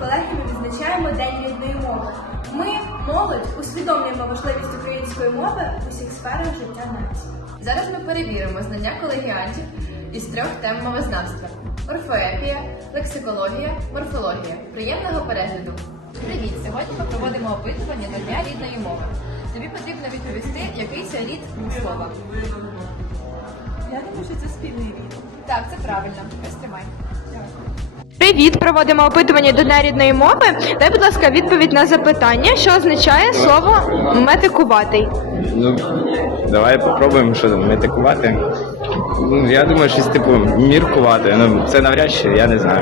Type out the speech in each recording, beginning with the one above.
колегами відзначаємо День рідної мови. Ми, молодь, усвідомлюємо важливість української мови у всіх сферах життя нації. Зараз ми перевіримо знання колегіантів із трьох тем мовознавства: орфоепія, лексикологія, морфологія. Приємного перегляду! Привіт! Сьогодні ми проводимо опитування до дня рідної мови. Тобі потрібно відповісти, який це рід у слова. Я думаю, що це спільний рід. Так, це правильно. Ось тримай. Привіт! Проводимо опитування до нерідної мови. Дай, будь ласка, відповідь на запитання, що означає слово метикуватий. Ну, давай попробуємо, що там, метикувати. Ну, я думаю, щось типу міркувати. Ну, це навряд чи, я не знаю.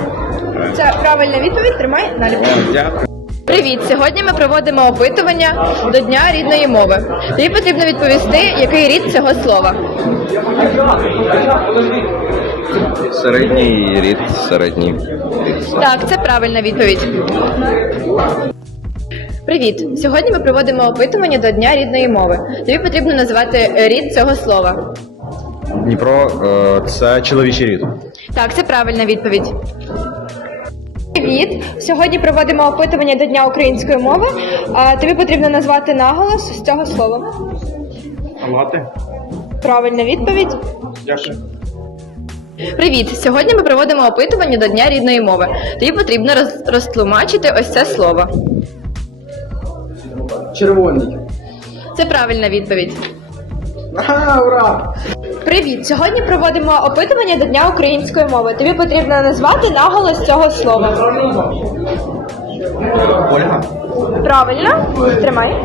Це правильна відповідь. Тримай наліпку. О, дякую. Привіт! Сьогодні ми проводимо опитування до Дня рідної мови. Тобі потрібно відповісти, який рід цього слова. Середній рід, середній. Так, це правильна відповідь. Привіт! Сьогодні ми проводимо опитування до Дня рідної мови. Тобі потрібно назвати рід цього слова. Дніпро це чоловічий рід. Так, це правильна відповідь. Привіт! Сьогодні проводимо опитування до Дня української мови. Тобі потрібно назвати наголос з цього слова. Лати? Правильна відповідь. Дякую. Привіт! Сьогодні ми проводимо опитування до Дня рідної мови. Тобі потрібно роз- розтлумачити ось це слово. Червоний. Це правильна відповідь. Ага, ура! Привіт! Сьогодні проводимо опитування до Дня української мови. Тобі потрібно назвати наголос цього слова. Ольга. Правильно? Тримай.